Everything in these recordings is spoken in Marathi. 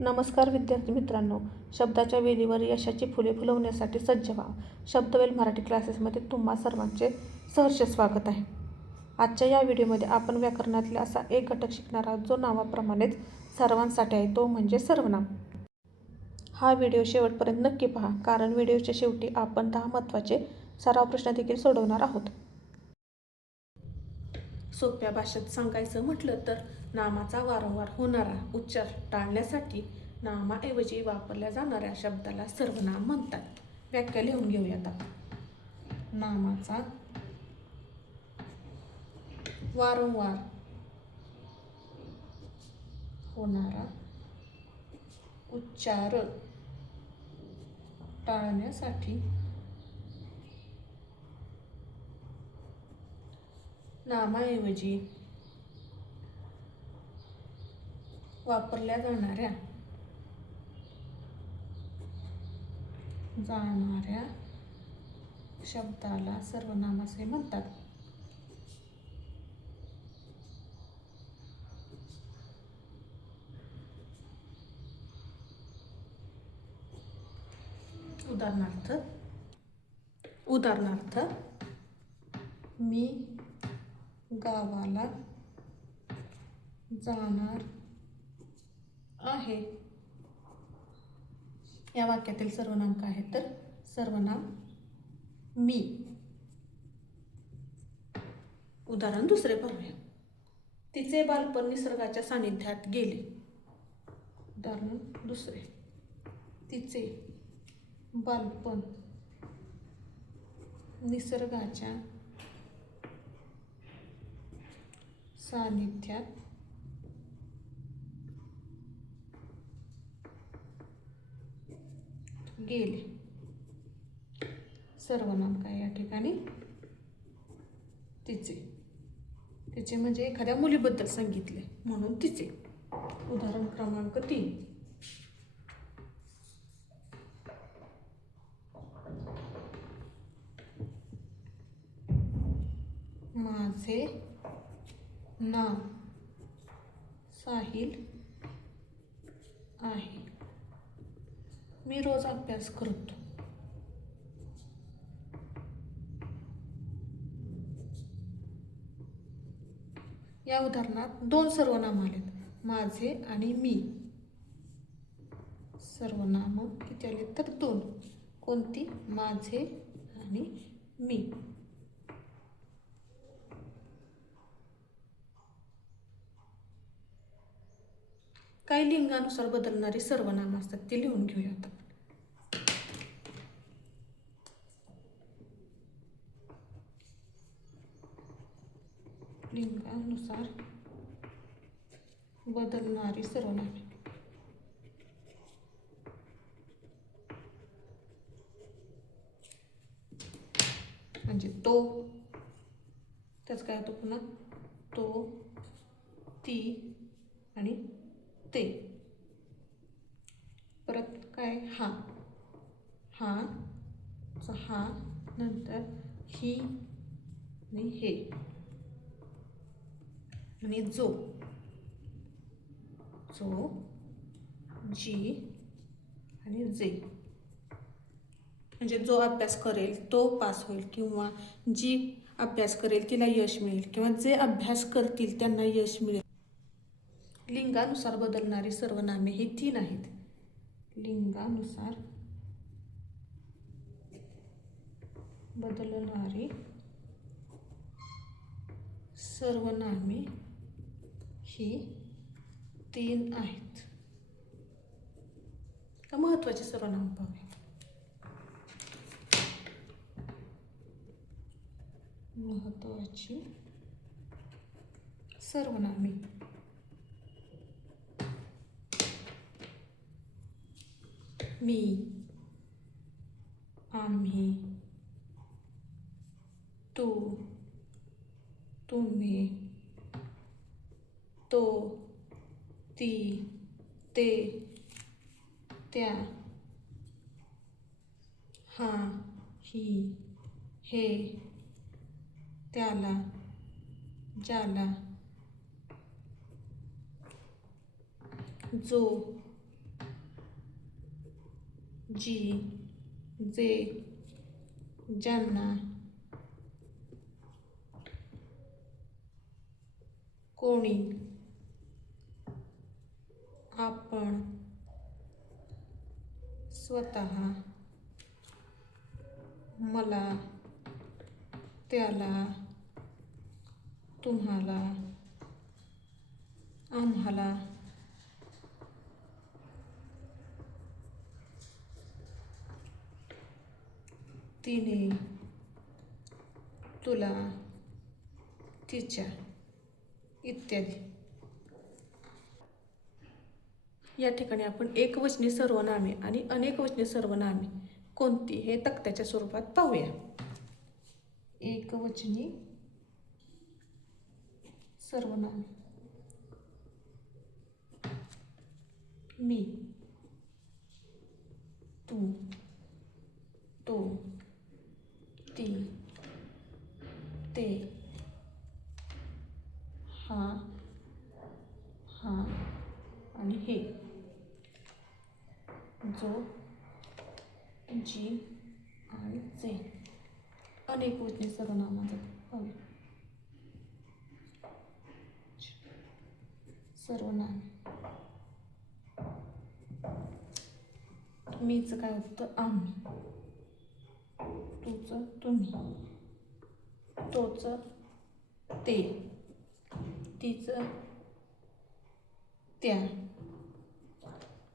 नमस्कार विद्यार्थी मित्रांनो, शब्दाच्या वेलीवर यशाची फुले फुलवण्यासाठी सज्ज व्हा. शब्दवेल मराठी क्लासेसमध्ये तुम्हा सर्वांचे सहर्ष स्वागत आहे. आजच्या या व्हिडिओमध्ये आपण व्याकरणातला असा एक घटक शिकणार आहोत जो नावाप्रमाणेच सर्वांसाठी आहे, तो म्हणजे सर्वनाम. हा व्हिडिओ शेवटपर्यंत नक्की पहा, कारण व्हिडिओच्या शेवटी आपण 10 महत्त्वाचे सराव प्रश्न देखील सोडवणार आहोत. सोप्या भाषेत सांगायचं म्हटलं तर नामाचा वारंवार होणारा उच्चार टाळण्यासाठी नामाऐवजी वापरल्या जाणाऱ्या शब्दाला सर्वनाम म्हणतात. व्याख्या लिहून घेऊयात आपण. नामाचा वारंवार होणारा उच्चार टाळण्यासाठी नामाऐवजी वापरल्या जाणाऱ्या शब्दाला सर्वनाम असे म्हणतात. उदाहरणार्थ मी गावाला जाणार आहे. या वाक्यातील सर्वनाम काय आहे तर सर्वनाम मी. उदाहरण दुसरे पाहूया. तिचे बालपण निसर्गाच्या सानिध्यात गेले. उदाहरण दुसरे. तिचे बालपण निसर्गाच्या सानिध्यात गेले. सर्वनाम काय या ठिकाणी तिचे. तिचे म्हणजे एखाद्या मुलीबद्दल सांगितले म्हणून तिचे. उदाहरण क्रमांक 3. माझे नाव साहिल आहे. मी रोज अभ्यास करतो. या उदाहरणात 2 सर्वनाम आलेत, माझे आणि मी. सर्वनाम किती आले तर 2. कोणती? माझे आणि मी. काही लिंगानुसार बदलणारी सर्वनाम असतात, ते लिहून घेऊयात. लिंगानुसार बदलणारी सर्वनामे. म्हणजे तो, त्याच काय होतं पुन्हा तो, ती आणि ते. परत काय हा, हा, हा, नंतर ही आणि हे आणि जो, जी आणि जे. म्हणजे जो अभ्यास करेल तो पास होईल, किंवा जी अभ्यास करेल तिला यश मिळेल, किंवा जे अभ्यास करतील त्यांना यश मिळेल. लिंगानुसार बदलणारी सर्वनामे ही 3 आहेत. लिंगानुसार बदलणारी सर्वनामे ही 3 आहेत. का महत्त्वाची सर्वनाम पाहूया. महत्त्वाची सर्वनामे. मी, आम्ही, तू, तुम्ही, तो, ती, ते, त्या, हा, ही, हे, त्याला, ज्याला, जो, जी, जे, ज्यांना, कोणी, आपण, स्वतः, मला, त्याला, तुम्हाला, आम्हाला, तिने, तुला, तिच्या इत्यादी. या ठिकाणी आपण एकवचनी सर्वनामे आणि अनेकवचनी सर्वनामे कोणती हे तक्त्याच्या स्वरूपात पाहूया. एकवचनी सर्वनामे: मी, तू, तो, ती, ते, हा, हा आणि हे. जो, जी आणि जे. अनेकवचनी सर्वनामांचा पाहूया. सर्वनाम: मीचं काय होतं? आम्ही. तूचं तुम्ही. तोचं ते. तिचं त्या.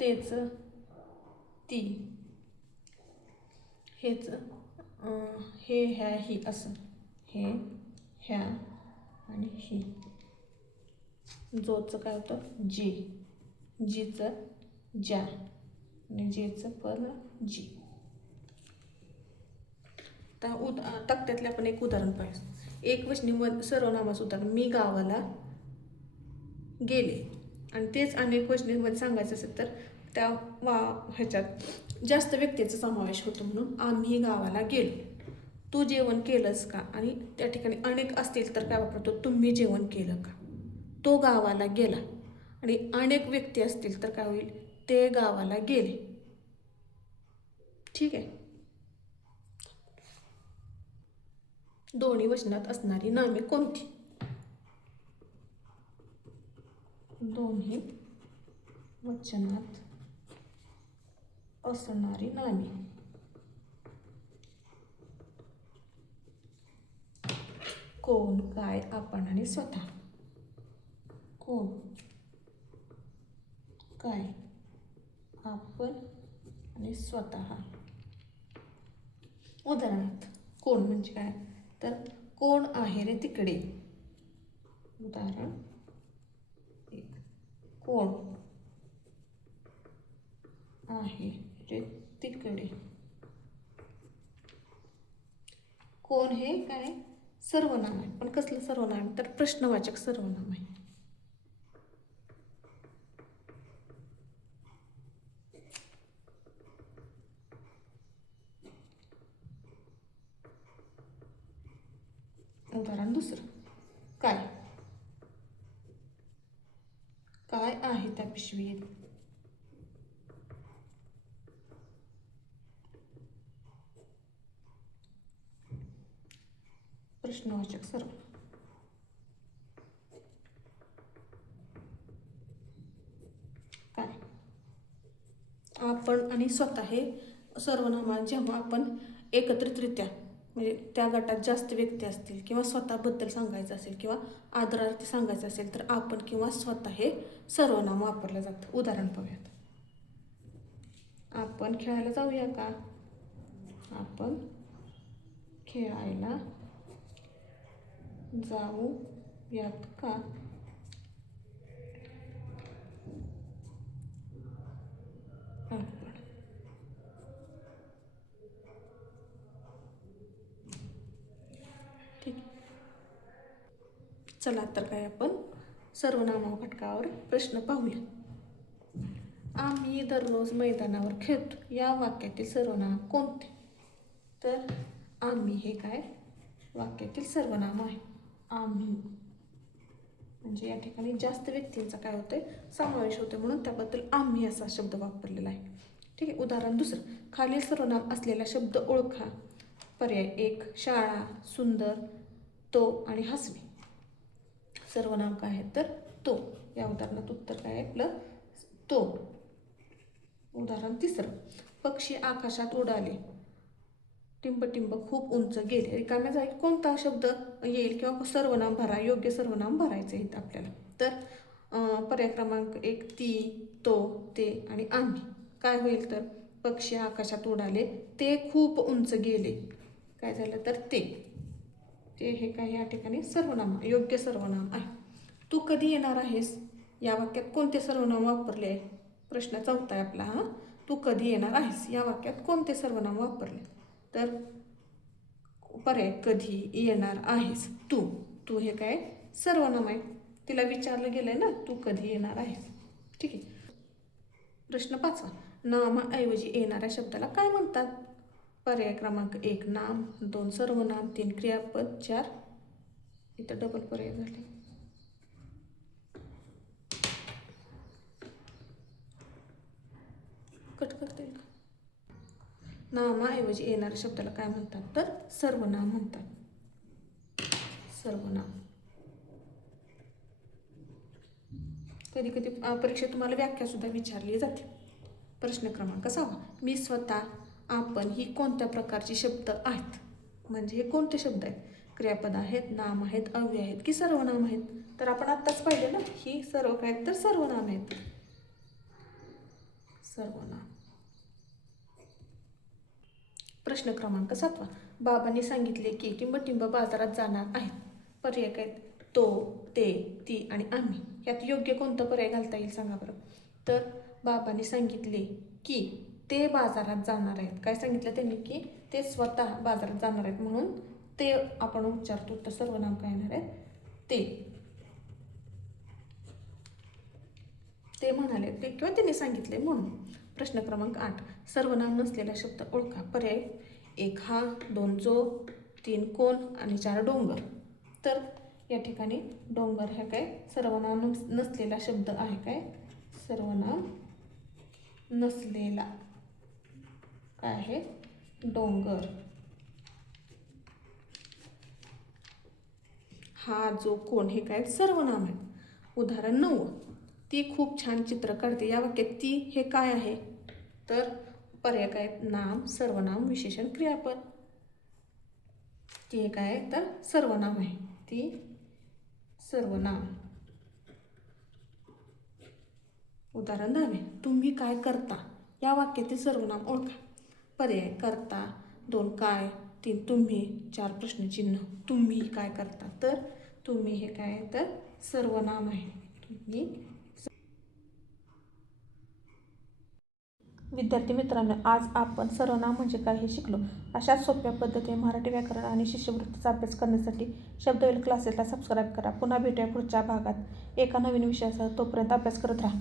तेचं ती. हेचं हे, ह्या, ही असं. हे, ह्या आणि ही. जोचं काय होतं? जे. जीचं ज्या आणि जेचं पण जी. आता तक्त्यातले आपण एक उदाहरण पाहिजे. एकवचनी सर्वनामाचं उदाहरण: मी गावाला गेले. आणि तेच अनेक वचनीमध्ये सांगायचं असेल तर त्या ह्याच्यात जास्त व्यक्तीचा समावेश होतो, म्हणून आम्ही गावाला गेलो. तू जेवण केलंस का? आणि त्या ठिकाणी अनेक असतील तर काय वापरतो? तुम्ही जेवण केलं का? तो गावाला गेला. आणि अनेक व्यक्ती असतील तर काय होईल? ते गावाला गेले. ठीक आहे. दोन्ही वचनात असणारी नामे कोणती? दोन्ही वचनात असणारी नामे: कोण, काय, आपण आणि स्वतः. कोण, काय, आपण आणि स्वतः. उदाहरणार्थ कोण म्हणजे काय? तर कोण आहे रे तिकडे? उदाहरण एक. कोण आहे रे तिकडे? कोण हे काय? सर्वनाम आहे. पण कसलं सर्वनाम? तर प्रश्नवाचक सर्वनाम आहे. उदाहरण दुसरं. काय, काय आहे त्या पिशवीत? प्रश्नवाचक सर्वनाम. काय, आपण आणि स्वतः हे सर्वनाम जेव्हा आपण एकत्रितरित्या म्हणजे त्या गटात जास्त व्यक्ती असतील किंवा स्वतःबद्दल सांगायचं असेल किंवा आदरार्थी सांगायचं असेल तर आपण किंवा स्वतः हे सर्वनाम वापरलं जातं. उदाहरण पाहूयात. आपण खेळायला जाऊया का? आपण खेळायला जाऊयात का? आपण. ठीक. चला तर काय आपण सर्वनामा घटकावर प्रश्न पाहूया. आम्ही दररोज मैदानावर खेळतो. या वाक्यातील सर्वनाम कोणते? तर आम्ही हे काय वाक्यातील सर्वनाम आहे. आम्ही म्हणजे या ठिकाणी जास्त व्यक्तींचा काय होतंय? समावेश होतो, म्हणून त्याबद्दल आम्ही असा शब्द वापरलेला आहे. ठीक आहे. उदाहरण दुसरं, खालील सर्वनाम असलेला शब्द ओळखा. पर्याय 1 शाळा, सुंदर, तो आणि हसणे. सर्वनाम काय आहे तर तो. या उदाहरणात उत्तर काय आहे आपलं तो. उदाहरण तिसरं, पक्षी आकाशात उडाले, टिंब टिंब खूप उंच गेले. रिकाम्या जागी कोणता शब्द येईल किंवा सर्वनाम भरा, योग्य सर्वनाम भरायचं आहे आपल्याला. तर पर्याय क्रमांक 1 ती, तो, ते आणि आम्ही. काय होईल तर पक्षी आकाशात उडाले, ते खूप उंच गेले. काय झालं तर ते हे काय या ठिकाणी सर्वनाम, योग्य सर्वनाम आहे. तू कधी येणार आहेस या वाक्यात कोणते सर्वनाम वापरले आहे? प्रश्न चौथा आहे आपला हा. तू कधी येणार आहेस या वाक्यात कोणते सर्वनाम वापरले? तर पर्याय कधी येणार आहेस. तू, तू हे काय सर्वनाम आहे. तिला विचारलं गेलंय ना तू कधी येणार आहेस. ठीक आहे. प्रश्न 5, नामाऐवजी येणाऱ्या शब्दाला काय म्हणतात? पर्याय क्रमांक 1 नाम, 2 सर्वनाम, 3 क्रियापद, 4 इथं डबल पर्याय झाले. कट करता येईल का? नामाऐवजी येणाऱ्या शब्दाला काय म्हणतात तर सर्वनाम म्हणतात. सर्वनाम. कधी कधी परीक्षेत तुम्हाला व्याख्या सुद्धा विचारली जाते. प्रश्न क्रमांक 6, मी स्वतः, आपण ही कोणत्या प्रकारची शब्द आहेत? म्हणजे हे कोणते शब्द आहेत? क्रियापद आहेत, नाम आहेत, अव्यय आहेत की सर्वनाम आहेत? तर आपण आत्ताच पाहिलं ना ही सर्व काय तर सर्वनाम आहेत. सर्वनाम. प्रश्न क्रमांक 7, बाबांनी सांगितले की टिंबटिंब बाजारात जाणार आहेत. पर्याय काय? तो, ते, ती आणि आम्ही. यात योग्य कोणता पर्याय घालता येईल सांगा बरं. तर बाबांनी सांगितले की ते बाजारात जाणार आहेत. काय सांगितलं त्यांनी? की ते स्वतः बाजारात जाणार आहेत, म्हणून ते आपण उच्चारतो तर सर्वनाम काय येणार आहे? ते म्हणाले ते किंवा त्यांनी सांगितले म्हणून. प्रश्न क्रमांक 8, सर्वनाम नसलेला शब्द ओळखा. पर्याय 1 हा, 2 जो, 3 कोण आणि 4 डोंगर. तर या ठिकाणी डोंगर हा काय सर्वनाम नसलेला शब्द आहे. काय सर्वनाम नसलेला काय आहे? डोंगर. हा, जो, कोण हे काय सर्वनाम आहे. उदाहरण 9, ती खूप छान चित्र काढते. या वाक्यात ती हे काय आहे? तर पर्याय काय? नाम, सर्वनाम, विशेषण, क्रियापद. ती हे काय तर सर्वनाम आहे. ती सर्वनाम. उदाहरण 10, तुम्ही काय करता या वाक्यातील सर्वनाम ओळखा. पर्याय करता, 2 काय, 3 तुम्ही, 4 प्रश्नचिन्ह. तुम्ही काय करता? तर तुम्ही हे काय तर सर्वनाम आहे. तुम्ही. विद्यार्थी मित्रांनो, आज आपण सर्वनाम म्हणजे काय हे शिकलो. अशाच सोप्या पद्धतीने मराठी व्याकरण आणि शिष्यवृत्तीचा अभ्यास करण्यासाठी शब्दवेल क्लासेसला सबस्क्राईब करा. पुन्हा भेटूया पुढच्या भागात एका नवीन विषयासह. तोपर्यंत अभ्यास करत राहा.